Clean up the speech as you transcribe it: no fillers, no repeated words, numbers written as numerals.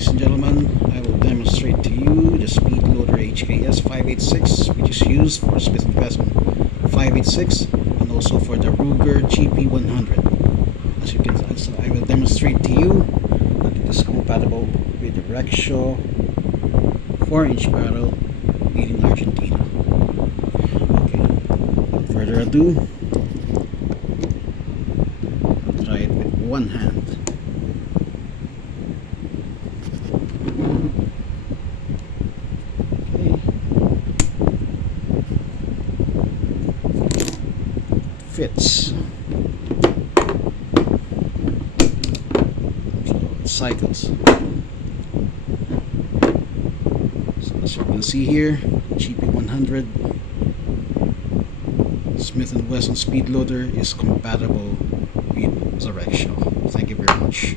Ladies and gentlemen, I will demonstrate to you the Speedloader HKS 586, which is used for Smith & Wesson 586 and also for the Ruger GP100. As you can see, so I will demonstrate to you that it is compatible with the Rexio 4-inch barrel made in Argentina. Okay, without further ado, try it with one hand. Fits, so it cycles. So as you can see here, GP100 Smith & Wesson Speedloader is compatible with the Rexio. Thank you very much.